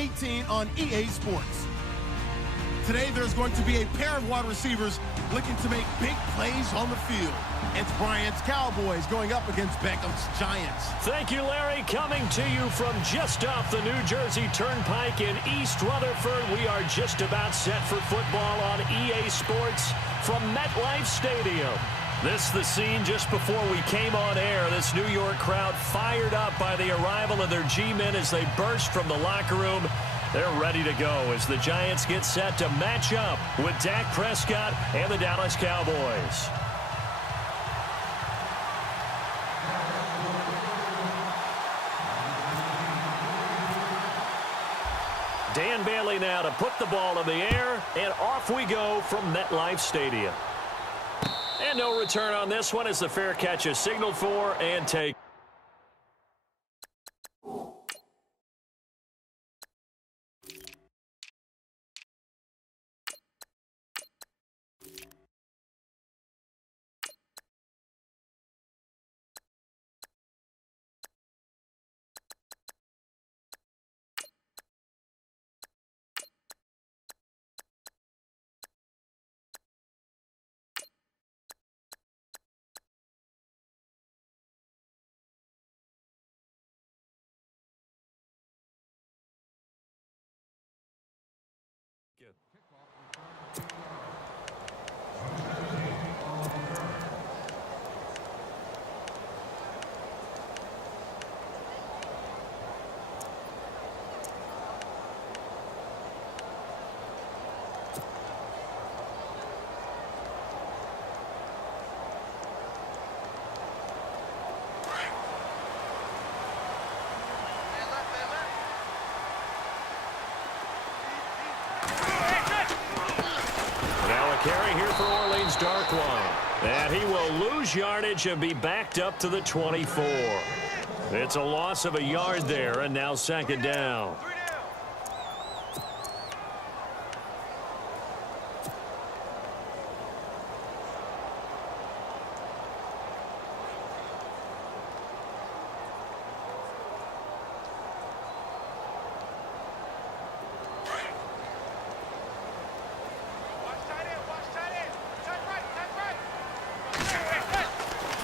18 on EA Sports. Today, there's going to be a pair of wide receivers looking to make big plays on the field. It's Bryant's Cowboys going up against Beckham's Giants. Thank you, Larry. Coming to you from just off the New Jersey Turnpike in East Rutherford. We are just about set for football on EA Sports from MetLife Stadium. This is the scene just before we came on air. This New York crowd fired up by the arrival of their G-men as they burst from the locker room. They're ready to go as the Giants get set to match up with Dak Prescott and the Dallas Cowboys. Dan Bailey now to put the ball in the air, and off we go from MetLife Stadium. And no return on this one as the fair catch is signaled for and taken. Carry here for Orleans Darkline. And he will lose yardage and be backed up to the 24. It's a loss of a yard there, and now second down.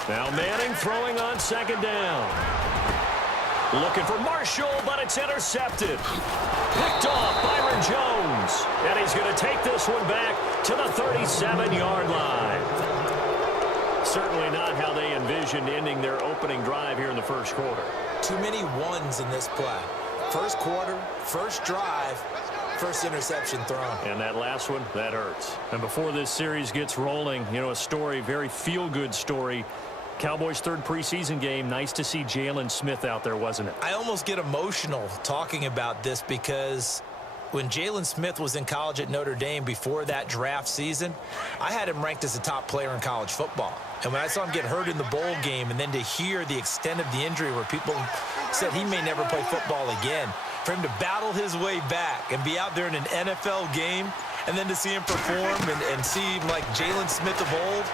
Now Manning throwing on second down. Looking for Marshall, but it's intercepted. Picked off Byron Jones. And he's going to take this one back to the 37-yard line. Certainly not how they envisioned ending their opening drive here in the first quarter. Too many ones in this play. First quarter, first drive, first interception thrown. And that last one, that hurts. And before this series gets rolling, you know, a story, very feel-good story. Cowboys' third preseason game. Nice to see Jalen Smith out there, wasn't it? I almost get emotional talking about this because when Jalen Smith was in college at Notre Dame before that draft season, I had him ranked as a top player in college football. And when I saw him get hurt in the bowl game and then to hear the extent of the injury where people said he may never play football again, for him to battle his way back and be out there in an NFL game and then to see him perform and see him like Jalen Smith of old,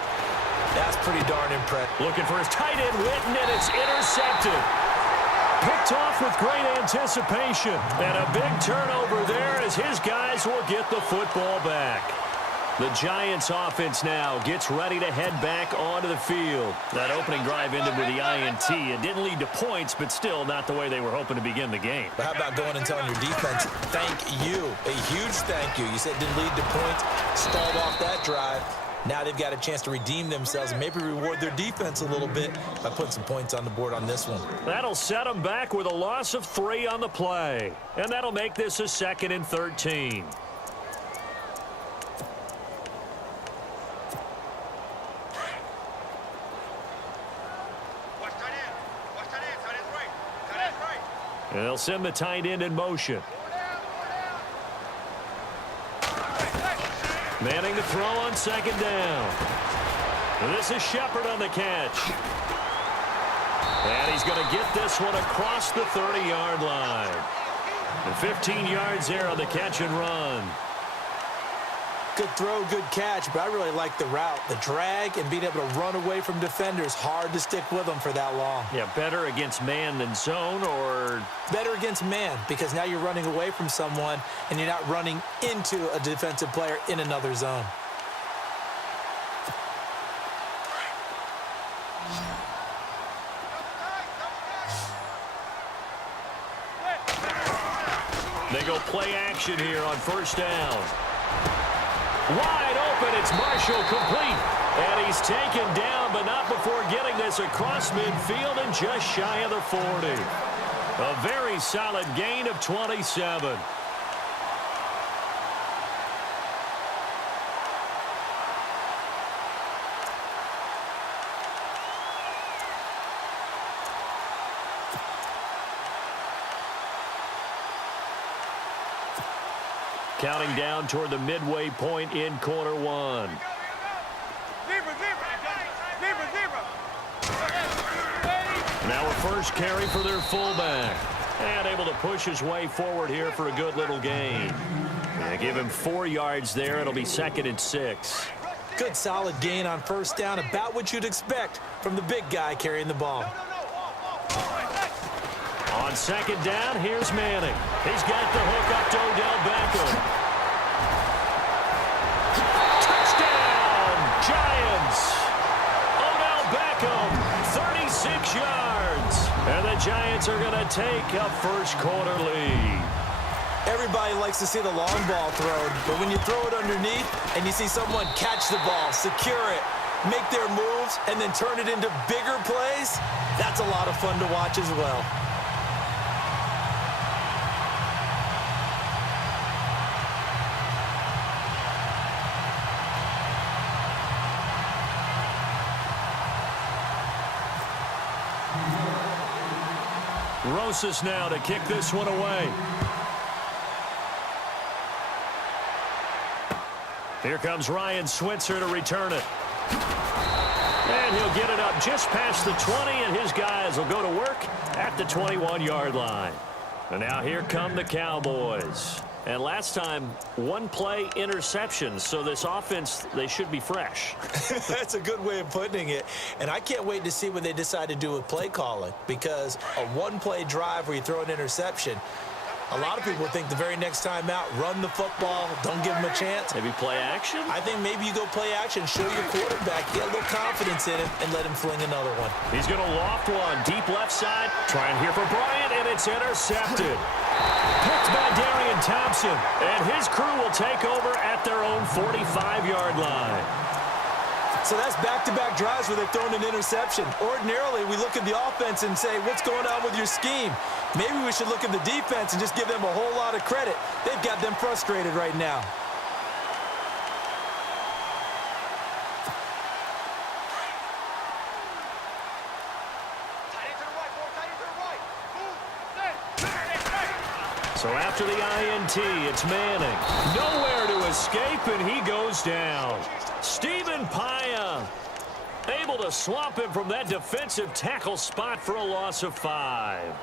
that's pretty darn impressive. Looking for his tight end, Witten, and it's intercepted. Picked off with great anticipation. And a big turnover there as his guys will get the football back. The Giants offense now gets ready to head back onto the field. That opening drive ended with the INT. It didn't lead to points, but still not the way they were hoping to begin the game. But how about going and telling your defense, thank you, a huge thank you. You said it didn't lead to points, stalled off that drive. Now they've got a chance to redeem themselves and maybe reward their defense a little bit by putting some points on the board on this one. That'll set them back with a loss of 3 on the play. And that'll make this a 2nd and 13. And they'll send the tight end in motion. Manning to throw on second down. And this is Shepard on the catch. And he's going to get this one across the 30-yard line. And 15 yards there on the catch and run. Good throw, good catch, but I really like the route. The drag and being able to run away from defenders, hard to stick with them for that long. Yeah, better against man than zone, or? Better against man, because now you're running away from someone and you're not running into a defensive player in another zone. They go play action here on first down. Wide open, it's Marshall, complete. And he's taken down, but not before getting this across midfield and just shy of the 40. A very solid gain of 27. Counting down toward the midway point in quarter one. Now a first carry for their fullback. And able to push his way forward here for a good little gain. They give him 4 yards there. It'll be 2nd and 6. Good solid gain on first down, about what you'd expect from the big guy carrying the ball. On second down, here's Manning. He's got the hook up to Odell Beckham. Touchdown, Giants. Odell Beckham, 36 yards. And the Giants are going to take a first-quarter lead. Everybody likes to see the long ball thrown, but when you throw it underneath and you see someone catch the ball, secure it, make their moves, and then turn it into bigger plays, that's a lot of fun to watch as well. Rosas now to kick this one away. Here comes Ryan Switzer to return it. And he'll get it up just past the 20, and his guys will go to work at the 21-yard line. And now here come the Cowboys. And last time, 1 play interception, so this offense, they should be fresh. That's a good way of putting it. And I can't wait to see what they decide to do with play calling, because a 1-play drive where you throw an interception, a lot of people think the very next time out, run the football, don't give them a chance. Maybe play action? I think maybe you go play action, show your quarterback, get a little confidence in him, and let him fling another one. He's going to loft one, deep left side, trying here for Bryant, and it's intercepted. Picked by Darian Thompson, and his crew will take over at their own 45-yard line. So that's back-to-back drives where they've thrown an interception. Ordinarily, we look at the offense and say, what's going on with your scheme? Maybe we should look at the defense and just give them a whole lot of credit. They've got them frustrated right now. So after the INT, it's Manning. Nowhere to escape, and he goes down. Stephen Paya able to swamp him from that defensive tackle spot for a loss of 5.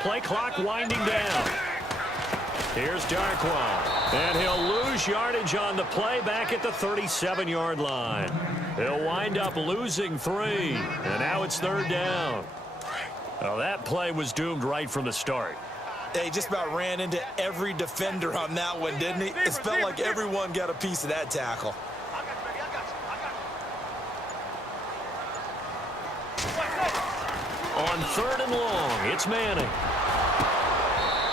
Play clock winding down. Here's Darkwa. And he'll lose yardage on the play back at the 37-yard line. He'll wind up losing 3. And now it's 3rd down. Well, that play was doomed right from the start. He just about ran into every defender on that one, didn't he? It felt like everyone got a piece of that tackle. On 3rd and long, it's Manning.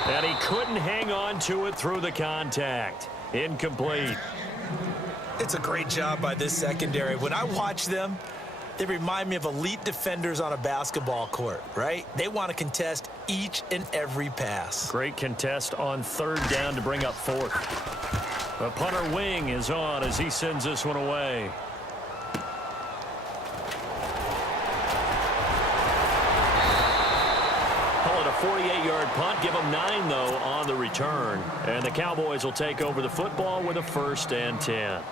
And he couldn't hang on to it through the contact. Incomplete. It's a great job by this secondary. When I watch them, they remind me of elite defenders on a basketball court, right? They want to contest each and every pass. Great contest on 3rd down to bring up 4th. The punter wing is on as he sends this one away. Call it a 48-yard punt. Give them 9, though, on the return. And the Cowboys will take over the football with a 1st and 10.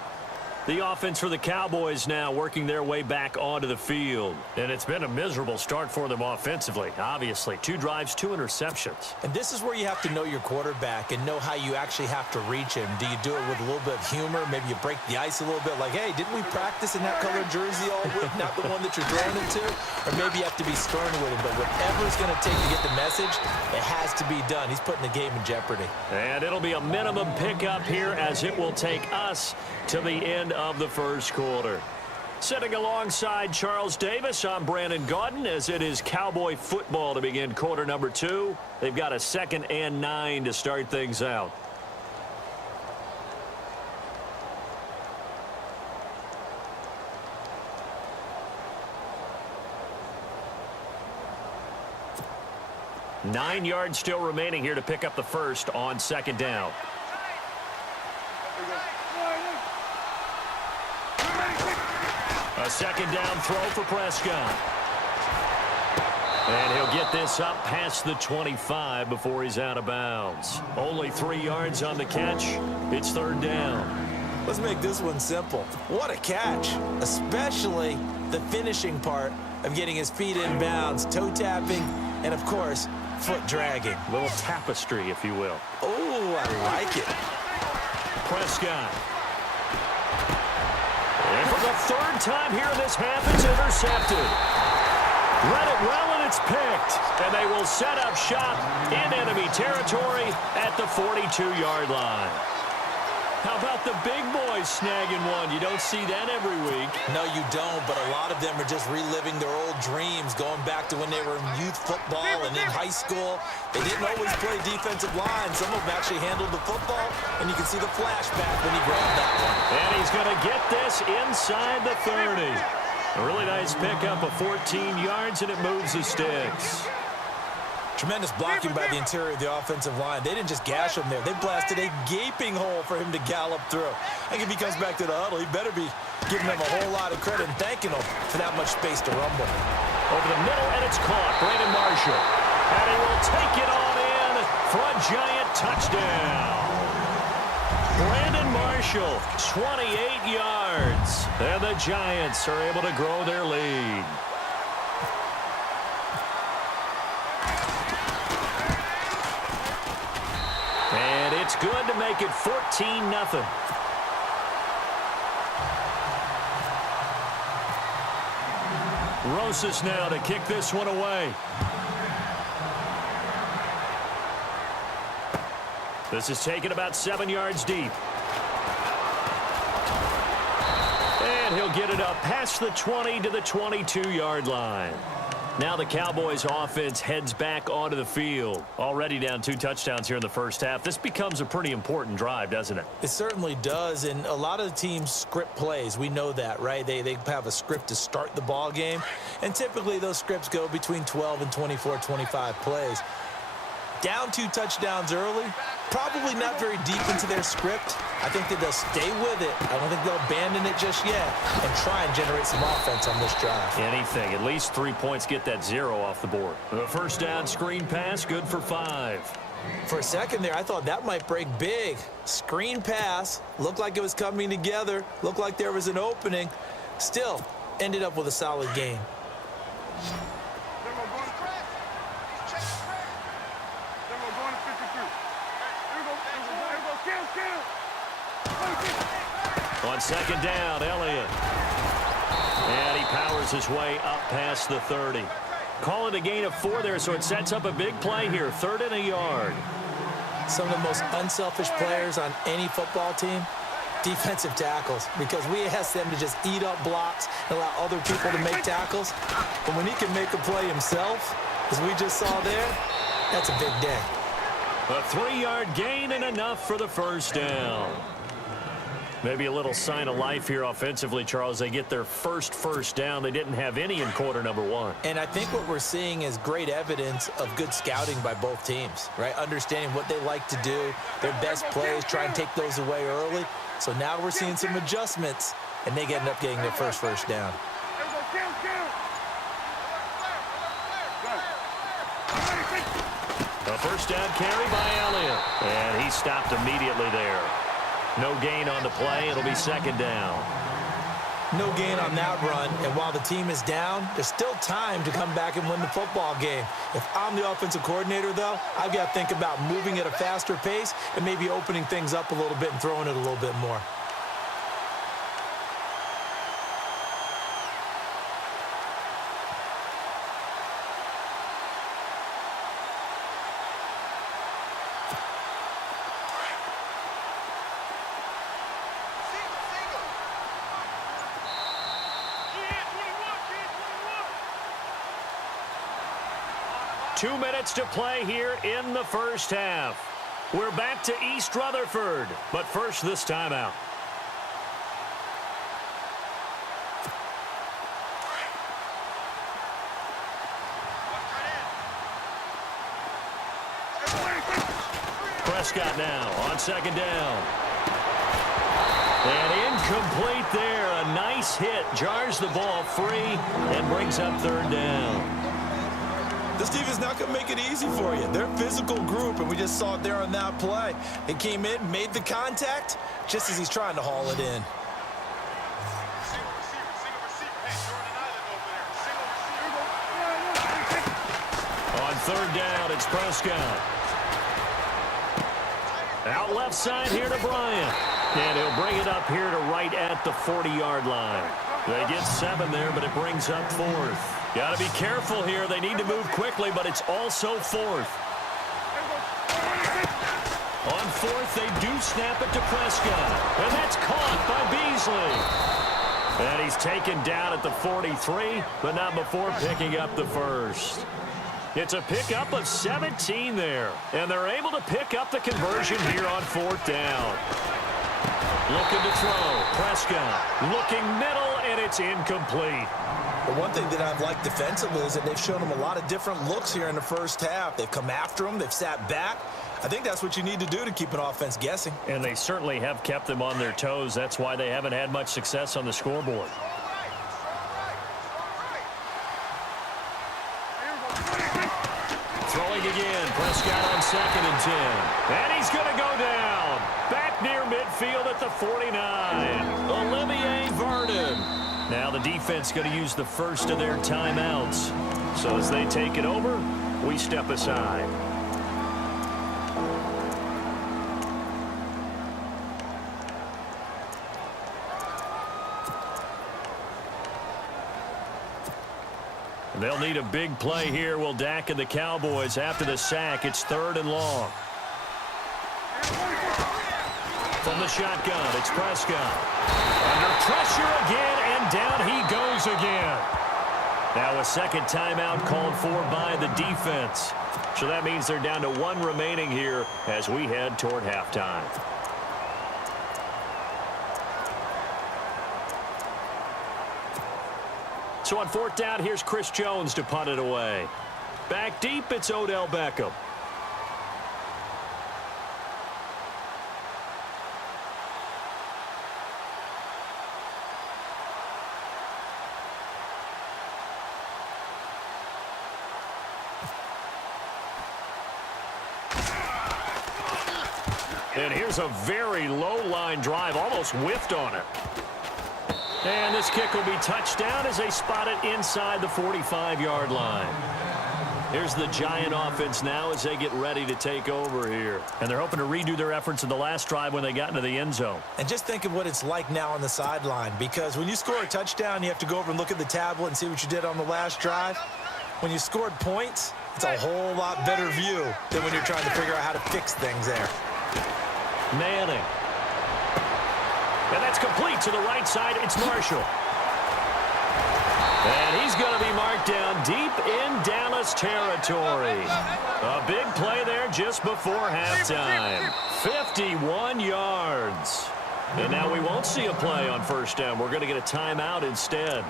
The offense for the Cowboys now working their way back onto the field. And it's been a miserable start for them offensively, obviously. 2 drives, 2 interceptions. And this is where you have to know your quarterback and know how you actually have to reach him. Do you do it with a little bit of humor? Maybe you break the ice a little bit like, hey, didn't we practice in that colored jersey all week, not the one that you're throwing it to? Or maybe you have to be stern with him. But whatever it's going to take to get the message, it has to be done. He's putting the game in jeopardy. And it'll be a minimum pickup here as it will take us to the end of the first quarter. Sitting alongside Charles Davis, I'm Brandon Gaudin as it is Cowboy football to begin quarter number 2. They've got a 2nd and 9 to start things out. Nine yards still remaining here to pick up the first on 2nd down. A 2nd down throw for Prescott. And he'll get this up past the 25 before he's out of bounds. Only 3 yards on the catch. It's 3rd down. Let's make this one simple. What a catch, especially the finishing part of getting his feet in bounds, toe tapping, and of course, foot dragging. A little tapestry, if you will. Oh, I like it. Prescott. And for the 3rd time here this half, it's intercepted. Read it well, and it's picked. And they will set up shop in enemy territory at the 42-yard line. How about the big boys snagging one? You don't see that every week. No, you don't, but a lot of them are just reliving their old dreams, going back to when they were in youth football and in high school. They didn't always play defensive line. Some of them actually handled the football, and you can see the flashback when he grabbed that one. And he's going to get this inside the 30. A really nice pickup of 14 yards, and it moves the sticks. Tremendous blocking by the interior of the offensive line. They didn't just gash him there. They blasted a gaping hole for him to gallop through. I think if he comes back to the huddle, he better be giving them a whole lot of credit and thanking them for that much space to rumble. Over the middle, and it's caught. Brandon Marshall. And he will take it on in for a giant touchdown. Brandon Marshall, 28 yards. And the Giants are able to grow their lead. And it's good to make it 14-0. Rosas now to kick this one away. This is taken about 7 yards deep. And he'll get it up past the 20 to the 22-yard line. Now the Cowboys offense heads back onto the field. Already down 2 touchdowns here in the first half. This becomes a pretty important drive, doesn't it? It certainly does, and a lot of the teams script plays. We know that, right? They have a script to start the ball game, and typically those scripts go between 12 and 24, 25 plays. Down 2 touchdowns early, probably not very deep into their script. I think that they'll stay with it. I don't think they'll abandon it just yet and try and generate some offense on this drive. Anything. At least 3 points, get that 0 off the board. The first down screen pass, good for 5. For a second there, I thought that might break big. Screen pass, looked like it was coming together, looked like there was an opening. Still, ended up with a solid gain. On second down, Elliott. And he powers his way up past the 30. Call it a gain of 4 there, so it sets up a big play here. 3rd and a yard. Some of the most unselfish players on any football team, defensive tackles, because we ask them to just eat up blocks and allow other people to make tackles. But when he can make a play himself, as we just saw there, that's a big day. A 3-yard gain and enough for the first down. Maybe a little sign of life here offensively, Charles. They get their first down. They didn't have any in quarter number one. And I think what we're seeing is great evidence of good scouting by both teams, right? Understanding what they like to do, their best plays, try and take those away early. So now we're seeing some adjustments, and they end up getting their first down. A first down carry by Elliott. And he stopped immediately there. No gain on the play. It'll be second down. No gain on that run, and while the team is down, there's still time to come back and win the football game. If I'm the offensive coordinator, though, I've got to think about moving at a faster pace and maybe opening things up a little bit and throwing it a little bit more. Two minutes to play here in the first half. We're back to East Rutherford, but first this timeout. Prescott now on second down. And incomplete there. A nice hit. Jars the ball free and brings up third down. This defense is not going to make it easy for you. They're a physical group, and we just saw it there on that play. It came in, made the contact, just as he's trying to haul it in. On third down, it's Prescott. Out left side here to Bryant. And he'll bring it up here to right at the 40-yard line. They get 7 there, but it brings up fourth. Got to be careful here. They need to move quickly, but it's also fourth. On fourth, they do snap it to Prescott. And that's caught by Beasley. And he's taken down at the 43, but not before picking up the first. It's a pickup of 17 there. And they're able to pick up the conversion here on fourth down. Looking to throw. Prescott looking middle, and it's incomplete. The one thing that I've liked defensively is that they've shown him a lot of different looks here in the first half. They've come after him. They've sat back. I think that's what you need to do to keep an offense guessing. And they certainly have kept them on their toes. That's why they haven't had much success on the scoreboard. Throwing again. Prescott on 2nd and 10. And he's going to go down. Back near midfield at the 49. Olivier Vernon. Now the defense going to use the first of their timeouts. So as they take it over, we step aside. They'll need a big play here. Will Dak and the Cowboys after the sack. It's 3rd and long. From the shotgun, it's Prescott. Under pressure again, and down he goes again. Now a second timeout called for by the defense. So that means they're down to 1 remaining here as we head toward halftime. So on 4th down, here's Chris Jones to punt it away. Back deep, it's Odell Beckham. And here's a very low line drive, almost whiffed on it. And this kick will be touchdown as they spot it inside the 45-yard line. Here's the Giant offense now as they get ready to take over here. And they're hoping to redo their efforts in the last drive when they got into the end zone. And just think of what it's like now on the sideline, because when you score a touchdown, you have to go over and look at the tablet and see what you did on the last drive. When you scored points, it's a whole lot better view than when you're trying to figure out how to fix things there. Manning. And that's complete to the right side. It's Marshall. And he's going to be marked down deep in Dallas territory. A big play there just before halftime. 51 yards. And now we won't see a play on first down. We're going to get a timeout instead,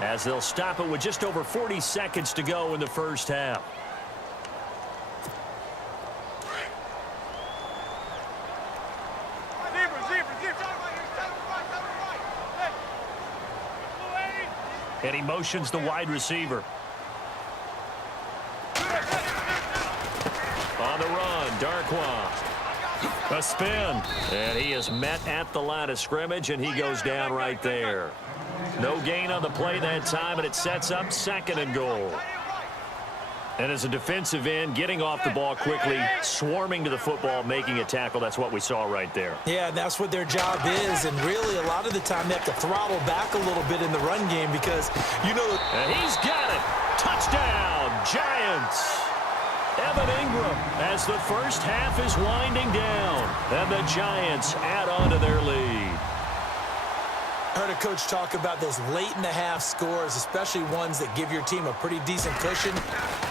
as they'll stop it with just over 40 seconds to go in the first half. And he motions the wide receiver. On the run, Darkwa. A spin. And he is met at the line of scrimmage, and he goes down right there. No gain on the play that time, and it sets up 2nd and goal. And as a defensive end, getting off the ball quickly, swarming to the football, making a tackle, that's what we saw right there. Yeah, that's what their job is, and really a lot of the time they have to throttle back a little bit in the run game because, you know... And he's got it. Touchdown, Giants. Evan Ingram as the first half is winding down, and the Giants add on to their lead. I heard a coach talk about those late-in-the-half scores, especially ones that give your team a pretty decent cushion.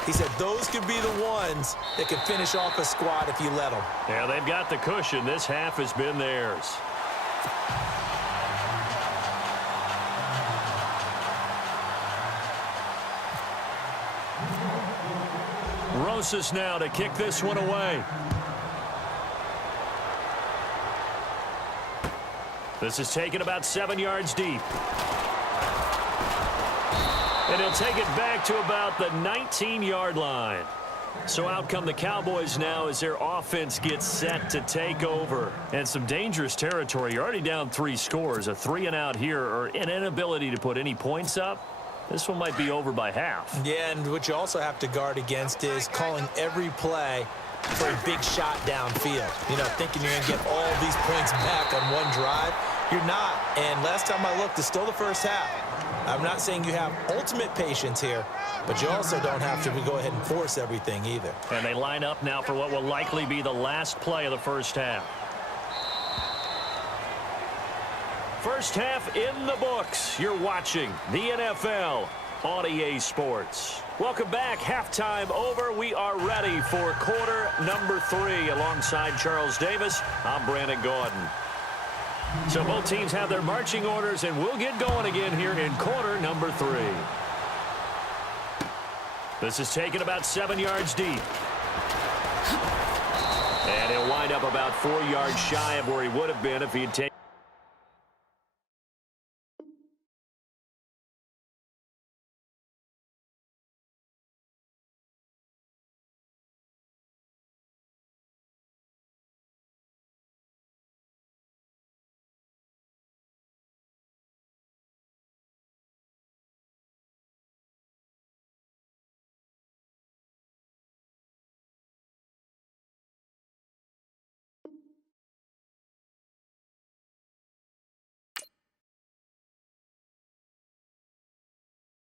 He said those could be the ones that could finish off a squad if you let them. Yeah, they've got the cushion. This half has been theirs. Rosas now to kick this one away. This is taken about 7 yards deep. And he'll take it back to about the 19-yard line. So out come the Cowboys now as their offense gets set to take over. And some dangerous territory. You're already down 3 scores. A 3-and-out here, or an inability to put any points up. This one might be over by half. Yeah, and what you also have to guard against is calling every play for a big shot downfield. You know, thinking you're going to get all these points back on one drive. You're not. And last time I looked, it's still the first half. I'm not saying you have ultimate patience here, but you also don't have to go ahead and force everything either. And they line up now for what will likely be the last play of the first half. First half in the books. You're watching the NFL on EA Sports. Welcome back. Halftime over. We are ready for quarter number 3. Alongside Charles Davis, I'm Brandon Gordon. So both teams have their marching orders, and we'll get going again here in quarter number 3. This is taken about 7 yards deep. And he'll wind up about 4 yards shy of where he would have been if he had taken